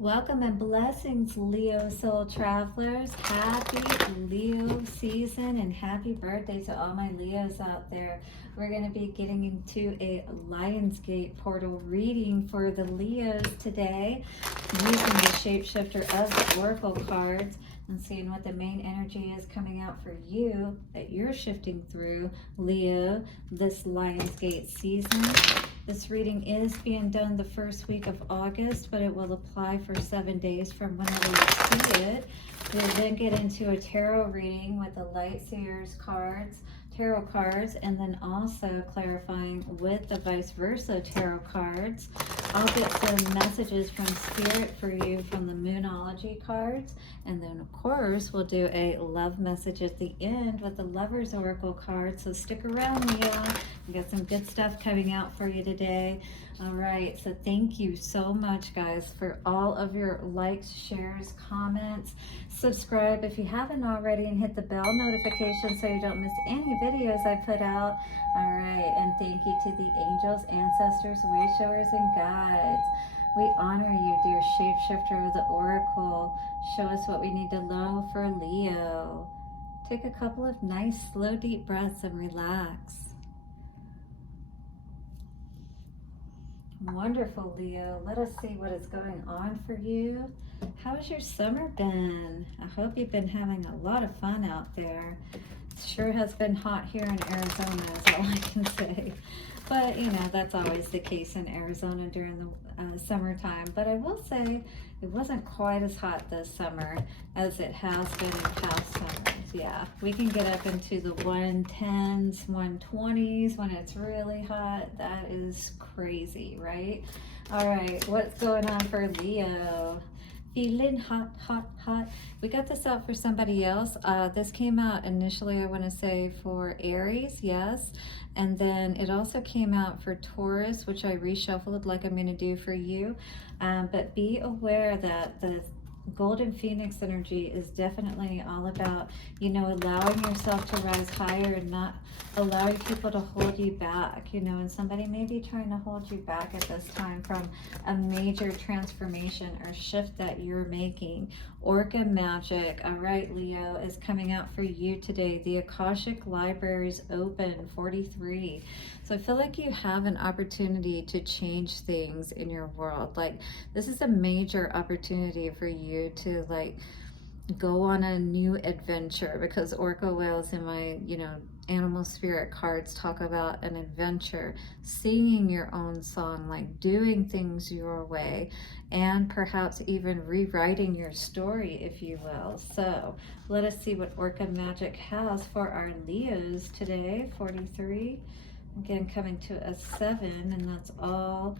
Welcome and blessings, Leo soul travelers. Happy Leo season and happy birthday to all my Leos out there. We're going to be getting into a LionsGate Portal reading for the Leos today using the shapeshifter of the Oracle cards and seeing what the main energy is coming out for you that you're shifting through, Leo, this LionsGate season. This reading is being done the first week of August, but it will apply for 7 days from whenever you see it. We'll then get into a tarot reading with the Light Seers cards, tarot cards, and then also clarifying with the vice versa tarot cards. I'll get some messages from Spirit for you from the Moonology cards. And then, of course, we'll do a love message at the end with the Lover's Oracle card. So stick around, Leo. We got some good stuff coming out for you today. All right, so thank you so much, guys, for all of your likes, shares, comments. Subscribe if you haven't already and hit the bell notification so you don't miss any videos I put out. All right, and thank you to the angels, ancestors, way showers, and guides. We honor you, dear shapeshifter of the Oracle. Show us what we need to know for Leo. Take a couple of nice, slow, deep breaths and relax. Wonderful, Leo. Let us see what is going on for you. How's your summer been? I hope you've been having a lot of fun out there. It sure has been hot here in Arizona, is all I can say. But, you know, that's always the case in Arizona during the summertime. But I will say it wasn't quite as hot this summer as it has been in past summers. Yeah, we can get up into the 110s, 120s when it's really hot. That is crazy, right? All right, what's going on for Leo? Feeling hot, hot, hot. We got this out for somebody else. This came out initially, I want to say, for Aries, yes. And then it also came out for Taurus, which I reshuffled like I'm going to do for you. But be aware that the Golden Phoenix energy is definitely all about, you know, allowing yourself to rise higher and not allowing people to hold you back, you know, and somebody may be trying to hold you back at this time from a major transformation or shift that you're making. Orca Magick, all right, Leo, is coming out for you today. The Akashic Libraries open, 43. So I feel like you have an opportunity to change things in your world. Like, this is a major opportunity for you to, like, go on a new adventure, because Orca whales in my, you know, animal spirit cards talk about an adventure, singing your own song, like doing things your way, and perhaps even rewriting your story, if you will. So let us see what Orca Magick has for our Leos today. 43, again coming to a 7, and that's all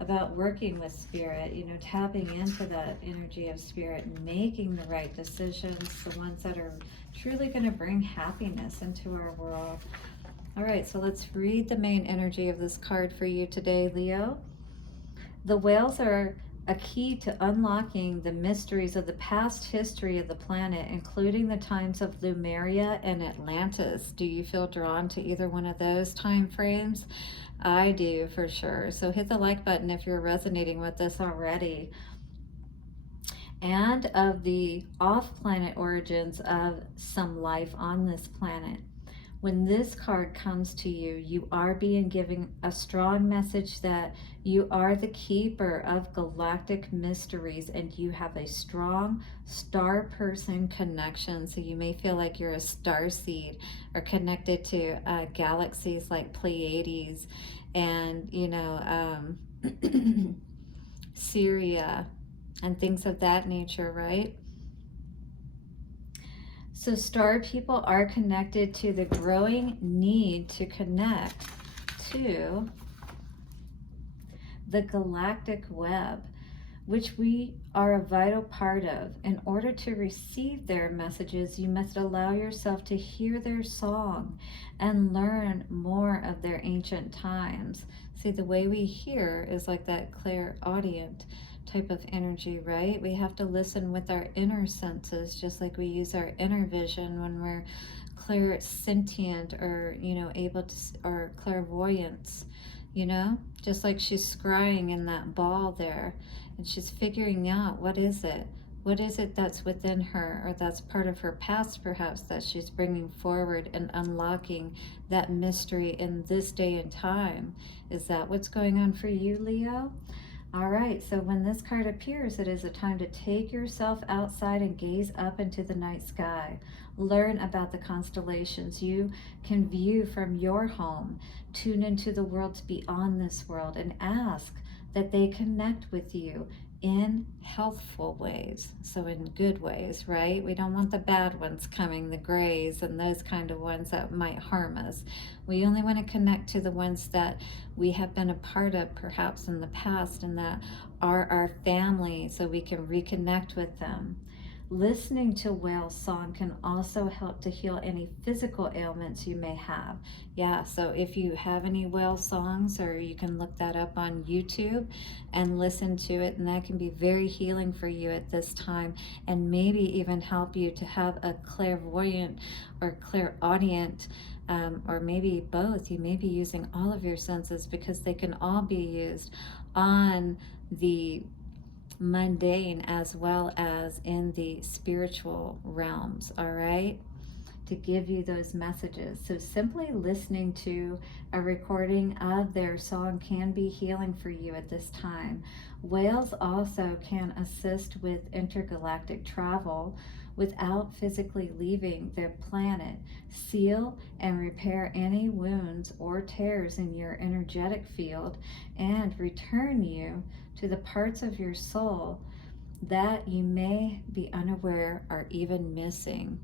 about working with spirit, you know, tapping into that energy of spirit and making the right decisions, the ones that are truly going to bring happiness into our world. All right, so let's read the main energy of this card for you today, Leo. The whales are a key to unlocking the mysteries of the past history of the planet, including the times of Lemuria and Atlantis. Do you feel drawn to either one of those time frames? I do, for sure. So hit the like button if you're resonating with this already. And of the off-planet origins of some life on this planet. When this card comes to you, you are being given a strong message that you are the keeper of galactic mysteries and you have a strong star person connection. So you may feel like you're a star seed or connected to galaxies like Pleiades and, you know, Syria and things of that nature, right? So star people are connected to the growing need to connect to the galactic web, which we are a vital part of. In order to receive their messages, you must allow yourself to hear their song and learn more of their ancient times. See, the way we hear is like that clairaudient type of energy, right? We have to listen with our inner senses, just like we use our inner vision when we're clairsentient or, you know, able to, or clairvoyance, you know, just like she's scrying in that ball there. And she's figuring out, what is it? What is it that's within her, or that's part of her past perhaps, that she's bringing forward and unlocking that mystery in this day and time? Is that what's going on for you, Leo? All right, so when this card appears, it is a time to take yourself outside and gaze up into the night sky. Learn about the constellations you can view from your home. Tune into the worlds beyond this world and ask that they connect with you in healthful ways, so in good ways, right? We don't want the bad ones coming, the grays and those kind of ones that might harm us. We only want to connect to the ones that we have been a part of perhaps in the past and that are our family, so we can reconnect with them. Listening to whale song can also help to heal any physical ailments you may have. Yeah, so if you have any whale songs, or you can look that up on YouTube and listen to it, and that can be very healing for you at this time, and maybe even help you to have a clairvoyant or clairaudient, or maybe both. You may be using all of your senses, because they can all be used on the mundane as well as in the spiritual realms, all right, to give you those messages. So simply listening to a recording of their song can be healing for you at this time. Whales also can assist with intergalactic travel without physically leaving their planet, seal and repair any wounds or tears in your energetic field, and return you to the parts of your soul that you may be unaware are even missing.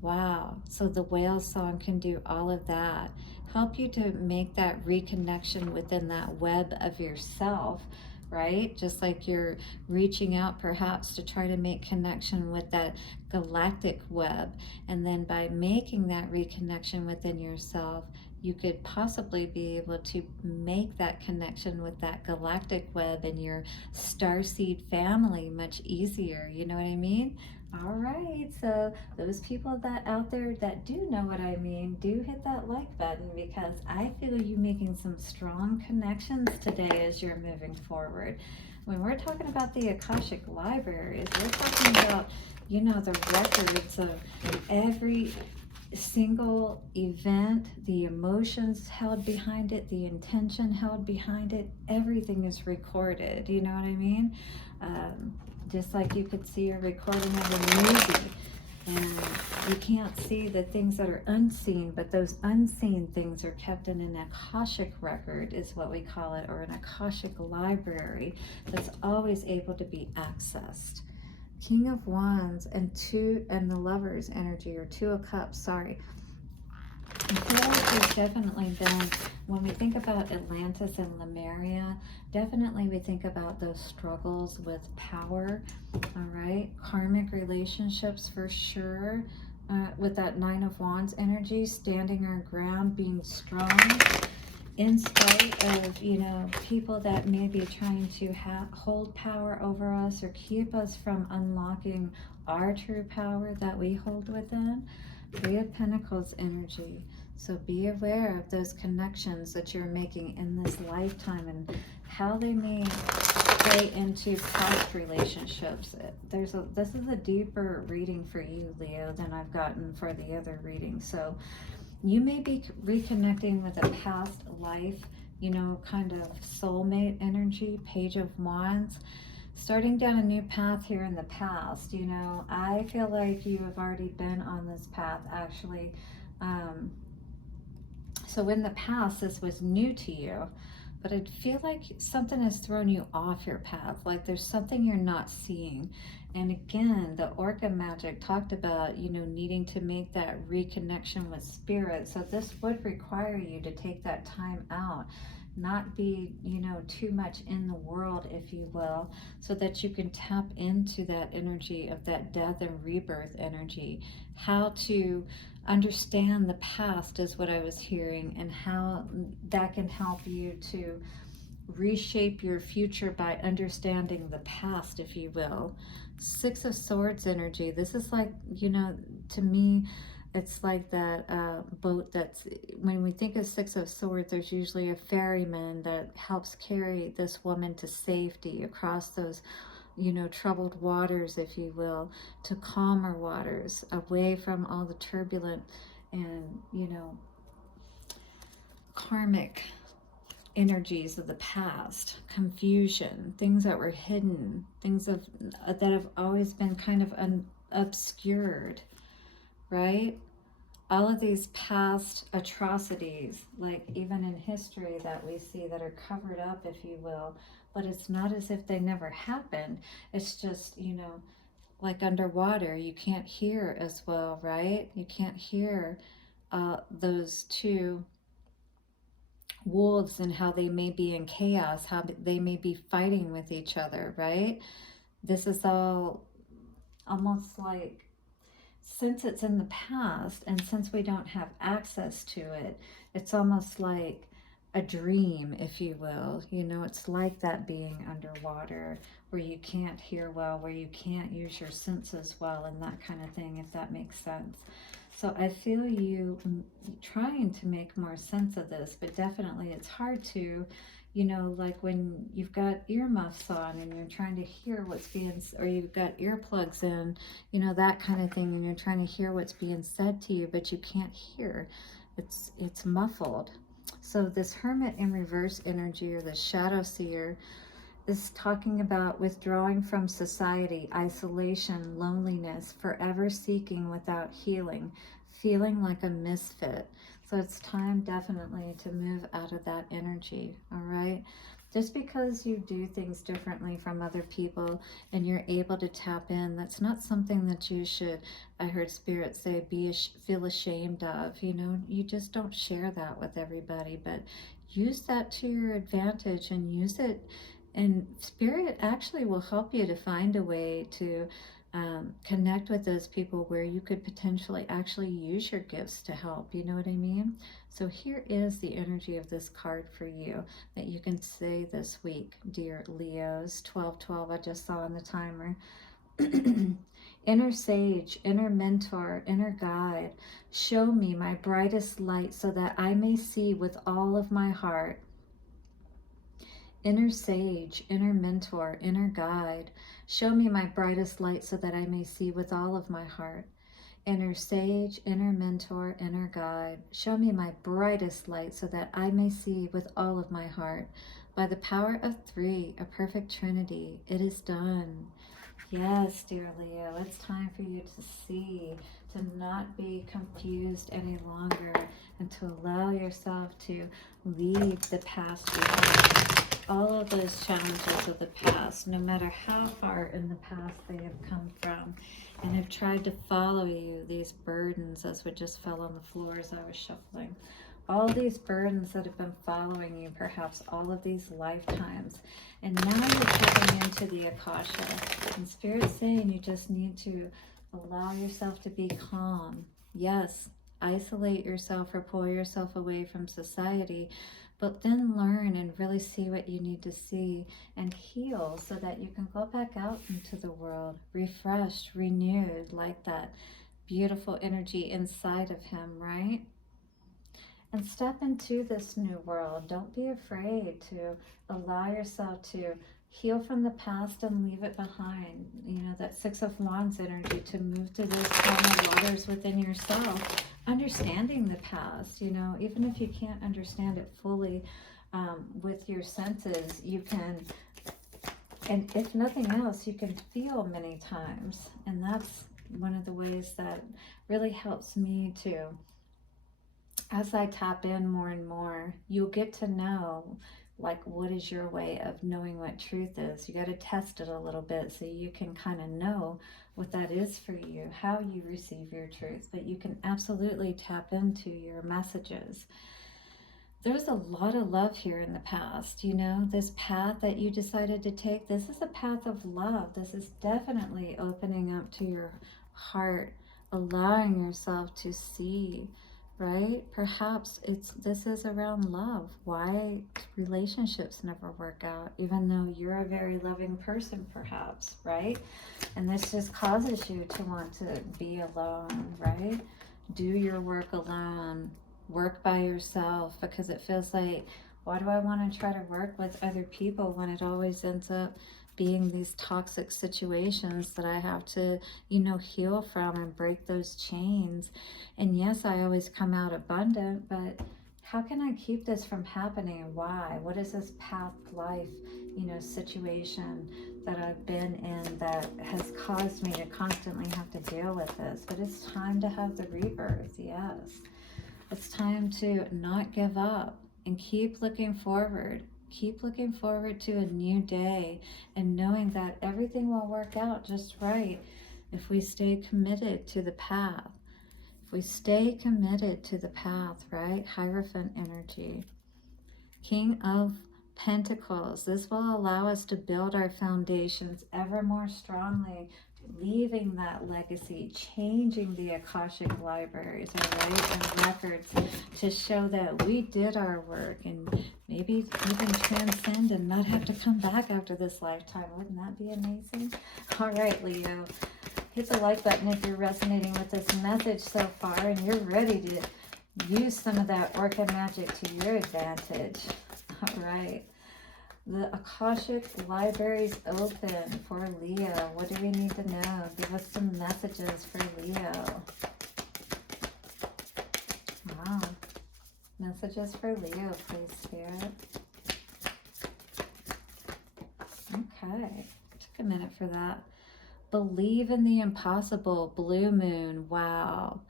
Wow, so the whale song can do all of that. Help you to make that reconnection within that web of yourself, right? Just like you're reaching out perhaps to try to make connection with that galactic web. And then by making that reconnection within yourself, you could possibly be able to make that connection with that galactic web and your starseed family much easier. You know what I mean? All right, so those people that out there that do know what I mean, do hit that like button, because I feel you making some strong connections today as you're moving forward. When we're talking about the Akashic libraries, we're talking about, you know, the records of every single event, the emotions held behind it, the intention held behind it, everything is recorded. You know what I mean? Just like you could see a recording of a movie, and you can't see the things that are unseen, but those unseen things are kept in an Akashic record, is what we call it, or an Akashic library that's always able to be accessed. King of Wands and the Lover's energy, or Two of Cups, sorry. I feel like there's definitely been, when we think about Atlantis and Lemuria, definitely we think about those struggles with power, all right? Karmic relationships for sure, with that Nine of Wands energy, standing our ground, being strong, in spite of, you know, people that may be trying to hold power over us or keep us from unlocking our true power that we hold within. Three of Pentacles energy. So be aware of those connections that you're making in this lifetime and how they may play into past relationships. This is a deeper reading for you, Leo, than I've gotten for the other reading. So you may be reconnecting with a past life, you know, kind of soulmate energy, Page of Wands, starting down a new path here in the past. You know, I feel like you have already been on this path, actually. So in the past, this was new to you, but I feel like something has thrown you off your path, like there's something you're not seeing. And again, the Orca Magick talked about, you know, needing to make that reconnection with spirit. So this would require you to take that time out, not be, you know, too much in the world, if you will, so that you can tap into that energy of that death and rebirth energy. How to understand the past is what I was hearing, and how that can help you to reshape your future by understanding the past, if you will. Six of Swords energy. This is like, you know, to me, It's like that boat that's, when we think of Six of Swords, there's usually a ferryman that helps carry this woman to safety across those, you know, troubled waters, if you will, to calmer waters, away from all the turbulent and, you know, karmic energies of the past, confusion, things that were hidden, things that have always been kind of obscured, right? All of these past atrocities, like even in history that we see that are covered up, if you will, but it's not as if they never happened. It's just, you know, like underwater, you can't hear as well, right? You can't hear those two wolves and how they may be in chaos, how they may be fighting with each other, right? This is all almost like, since it's in the past and since we don't have access to it, it's almost like a dream, if you will. You know, it's like that being underwater where you can't hear well, where you can't use your senses well, and that kind of thing, if that makes sense. So I feel you trying to make more sense of this, but definitely it's hard to, you know, like when you've got earmuffs on and you're trying to hear what's being, or you've got earplugs in, you know, that kind of thing, and you're trying to hear what's being said to you, but you can't hear. It's muffled. So this Hermit in reverse energy, or the Shadow Seer, is talking about withdrawing from society, isolation, loneliness, forever seeking without healing, feeling like a misfit. So it's time definitely to move out of that energy, all right? Just because you do things differently from other people and you're able to tap in, that's not something that you should, I heard Spirit say, feel ashamed of. You know, you just don't share that with everybody, but use that to your advantage and use it. And Spirit actually will help you to find a way to connect with those people where you could potentially actually use your gifts to help. You know what I mean? So here is the energy of this card for you that you can say this week, dear Leos. 1212, I just saw on the timer. Inner sage, inner mentor, inner guide, show me my brightest light so that I may see with all of my heart. Inner sage, inner mentor, inner guide, show me my brightest light so that I may see with all of my heart. Inner sage, inner mentor, inner guide, show me my brightest light so that I may see with all of my heart. By the power of 3, a perfect trinity, it is done. Yes, dear Leo, it's time for you to see, to not be confused any longer, and to allow yourself to leave the past behind. All of those challenges of the past, no matter how far in the past they have come from, and have tried to follow you, these burdens, as what just fell on the floor as I was shuffling. All these burdens that have been following you, perhaps all of these lifetimes. And now you're tapping into the Akasha. And Spirit's saying you just need to allow yourself to be calm. Yes, isolate yourself or pull yourself away from society, but then learn and really see what you need to see and heal so that you can go back out into the world refreshed, renewed, like that beautiful energy inside of him, right? And step into this new world. Don't be afraid to allow yourself to heal from the past and leave it behind. You know, that Six of Wands energy, to move to those calmer waters within yourself, understanding the past. You know, even if you can't understand it fully with your senses, you can, and if nothing else, you can feel many times. And that's one of the ways that really helps me to, as I tap in more and more, you'll get to know, like, what is your way of knowing what truth is. You got to test it a little bit so you can kind of know what that is for you, how you receive your truth. But you can absolutely tap into your messages. There's a lot of love here in the past. You know, this path that you decided to take, this is a path of love. This is definitely opening up to your heart, allowing yourself to see, right? Perhaps this is around love. Why relationships never work out, even though you're a very loving person, perhaps, right? And this just causes you to want to be alone, right? Do your work alone. Work by yourself, because it feels like, why do I want to try to work with other people when it always ends up being these toxic situations that I have to, you know, heal from and break those chains. And yes, I always come out abundant, but how can I keep this from happening, and why? What is this path life, you know, situation that I've been in that has caused me to constantly have to deal with this? But it's time to have the rebirth, yes. It's time to not give up and keep looking forward. Keep looking forward to a new day and knowing that everything will work out just right if we stay committed to the path. If we stay committed to the path, right? Hierophant energy. King of Pentacles. This will allow us to build our foundations ever more strongly, leaving that legacy, changing the Akashic libraries, all right, and records to show that we did our work, and maybe even transcend and not have to come back after this lifetime. Wouldn't that be amazing? All right, Leo. Hit the like button if you're resonating with this message so far and you're ready to use some of that Orca Magick to your advantage. All right. The Akashic library's open for Leo. What do we need to know? Give us some messages for Leo. Wow. Messages for Leo, please, Spirit. Okay. Took a minute for that. Believe in the impossible. Blue moon. Wow.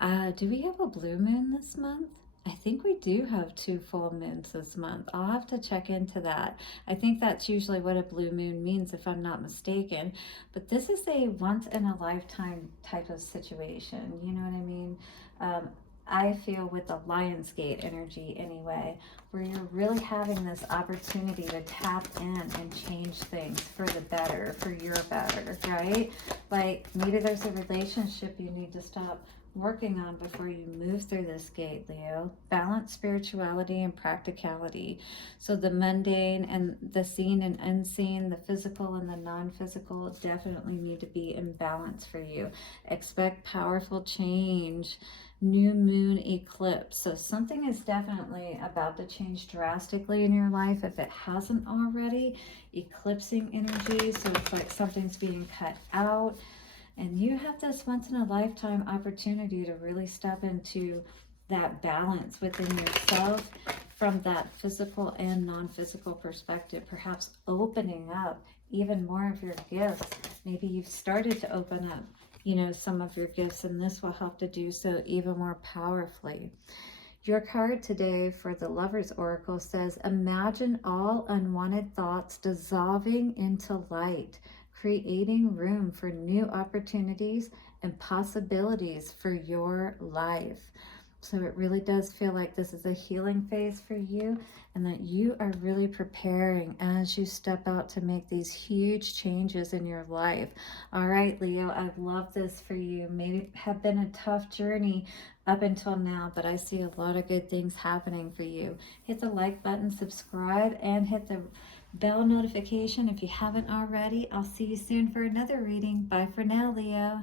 Do we have a blue moon this month? I think we do have 2 full moons this month. I'll have to check into that. I think that's usually what a blue moon means, if I'm not mistaken. But this is a once in a lifetime type of situation. You know what I mean? I feel with the LionsGate energy anyway, where you're really having this opportunity to tap in and change things for the better, for your better, right? Like maybe there's a relationship you need to stop working on before you move through this gate, Leo. Balance spirituality and practicality. So the mundane and the seen and unseen, the physical and the non-physical definitely need to be in balance for you. Expect powerful change. New moon eclipse. So something is definitely about to change drastically in your life if it hasn't already. Eclipsing energy. So it's like something's being cut out. And you have this once in a lifetime opportunity to really step into that balance within yourself from that physical and non-physical perspective, perhaps opening up even more of your gifts. Maybe you've started to open up, you know, some of your gifts, and this will help to do so even more powerfully. Your card today for the Lover's Oracle says, imagine all unwanted thoughts dissolving into light, creating room for new opportunities and possibilities for your life. So it really does feel like this is a healing phase for you, and that you are really preparing as you step out to make these huge changes in your life. All right, Leo, I've loved this for you. May have been a tough journey up until now, but I see a lot of good things happening for you. Hit the like button, subscribe, and hit the bell notification if you haven't already. I'll see you soon for another reading. Bye for now, Leo.